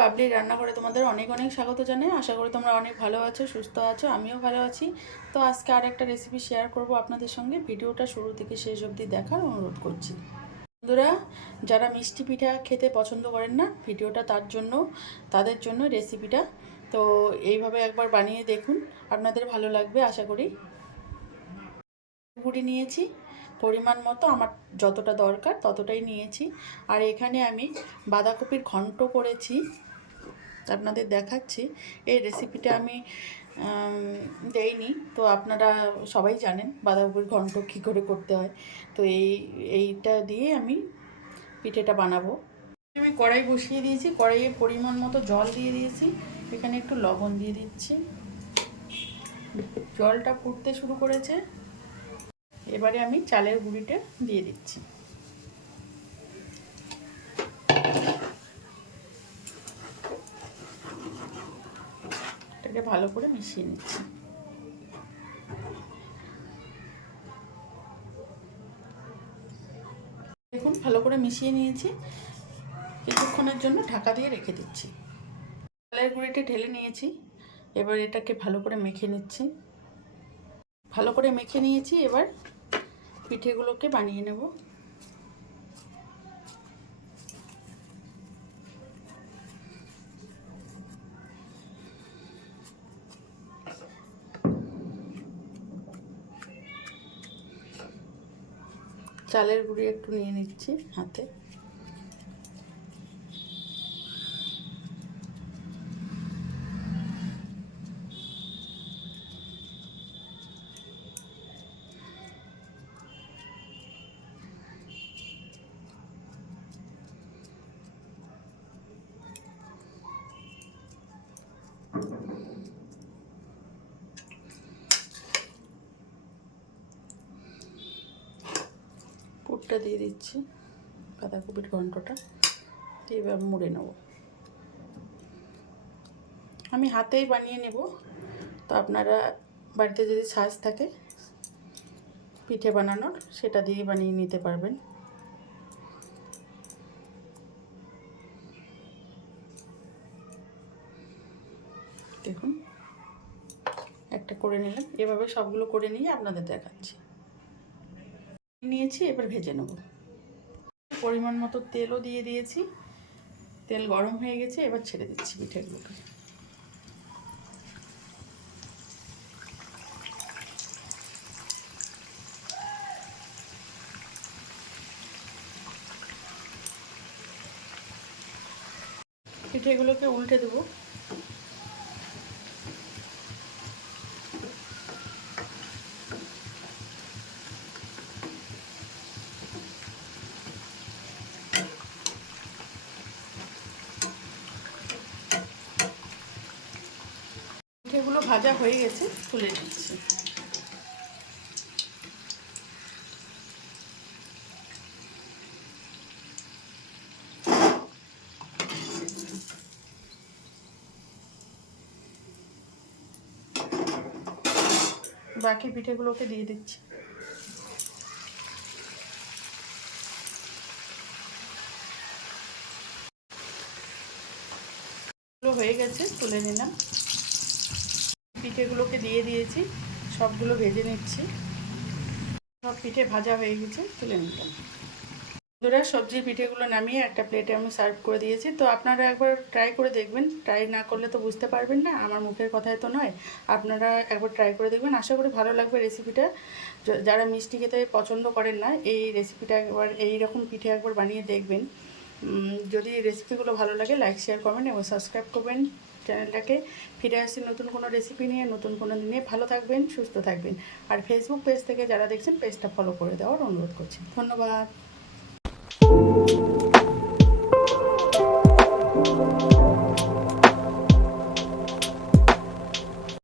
বাবলি রান্নাঘরে তোমাদের অনেক অনেক স্বাগত জানাই। আশা করি তোমরা অনেক ভালো আছো, সুস্থ আছো, আমিও ভালো আছি। তো আজকে আর একটা রেসিপি শেয়ার করব আপনাদের সঙ্গে। ভিডিওটা শুরু থেকে শেষ অবধি দেখার অনুরোধ করছি। বন্ধুরা, যারা মিষ্টি পিঠা খেতে পছন্দ করেন না, ভিডিওটা তাদের জন্য রেসিপিটা। তো এইভাবে একবার বানিয়ে দেখুন, আপনাদের ভালো লাগবে আশা করি। গুঁড়ি নিয়েছি পরিমাণ মতো, আমার যতটা দরকার ততটাই নিয়েছি। আর এখানে আমি বাঁধাকপির ঘন্ট করেছি, আপনাদের দেখাচ্ছি। এই রেসিপিটা আমি দেইনি, তো আপনারা সবাই জানেন বাঁধাকপির ঘন্ট কী করে করতে হয়। তো এইটা দিয়ে আমি পিঠেটা বানাবো। আমি কড়াই বসিয়ে দিয়েছি, কড়াইয়ে পরিমাণ মতো জল দিয়ে দিয়েছি, এখানে একটু লবণ দিয়ে দিচ্ছি। জলটা ফুটতে শুরু করেছে, এবারে আমি চালের গুঁড়িটা দিয়ে দিচ্ছি। এটাকে ভালো করে মিশিয়ে নিচ্ছি। দেখুন ভালো করে মিশিয়ে নিয়েছি, কিছুক্ষণের জন্য ঢাকা দিয়ে রেখে দিচ্ছি। চালের গুঁড়িটা ঢেলে নিয়েছি, এবার এটাকে ভালো করে মেখে নিচ্ছি। ভালো করে মেখে নিয়েছি, এবার পিঠেগুলোকে বানিয়ে নেব। চালের গুঁড়ি একটু নিয়ে নিচ্ছি হাতে। পুরটা দিয়ে দিচ্ছি, বাঁধাকপির ঘন্টটা দিয়ে এবার মুড়ে নেব। আমি হাতেই বানিয়ে নেব, তো আপনারা বাড়িতে যদি ছাঁচ থাকে পিঠে বানানোর, সেটা দিয়ে বানিয়ে নিতে পারবেন। দেখুন একটা করে নিলাম, এভাবে সবগুলো করে নিয়ে আপনাদের দেখাচ্ছি। নিয়েছি, এবার ভেজে নেব। পরিমাণ মতো তেলও দিয়ে দিয়েছি, তেল গরম হয়ে গেছে, এবার ছেড়ে দিচ্ছি পিঠেগুলোকে। পিঠেগুলোকে উল্টে দেবো। পিঠেগুলো ভাজা হয়ে গেছে, তুলে নিচ্ছি। বাকি পিঠেগুলোকে দিয়ে দিচ্ছি। হয়ে গেছে, তুলে নিলাম। পিঠেগুলোকে দিয়ে দিয়েছি, সবগুলো ভেজে নিচ্ছি। সব পিঠে ভাজা হয়ে গেছে, তুলে নিলাম। বন্ধুরা, সবজির পিঠেগুলো নামিয়ে একটা প্লেটে আমি সার্ভ করে দিয়েছি। তো আপনারা একবার ট্রাই করে দেখবেন, ট্রাই না করলে তো বুঝতে পারবেন না, আমার মুখের কথাই তো নয়। আপনারা একবার ট্রাই করে দেখবেন, আশা করি ভালো লাগবে রেসিপিটা। যারা মিষ্টি খেতে পছন্দ করেন না, এই রেসিপিটা একবার এইরকম পিঠে একবার বানিয়ে দেখবেন। যদি রেসিপিগুলো ভালো লাগে, লাইক শেয়ার কমেন্ট এবং সাবস্ক্রাইব করবেন চ্যানেলটাকে। ফিরে আসছি নতুন কোনো রেসিপি নিয়ে, নতুন কোনো দিনে। ভালো থাকবেন, সুস্থ থাকবেন। আর ফেসবুক পেজ থেকে যারা দেখছেন, পেজটা ফলো করে দেওয়ার অনুরোধ করছি। ধন্যবাদ।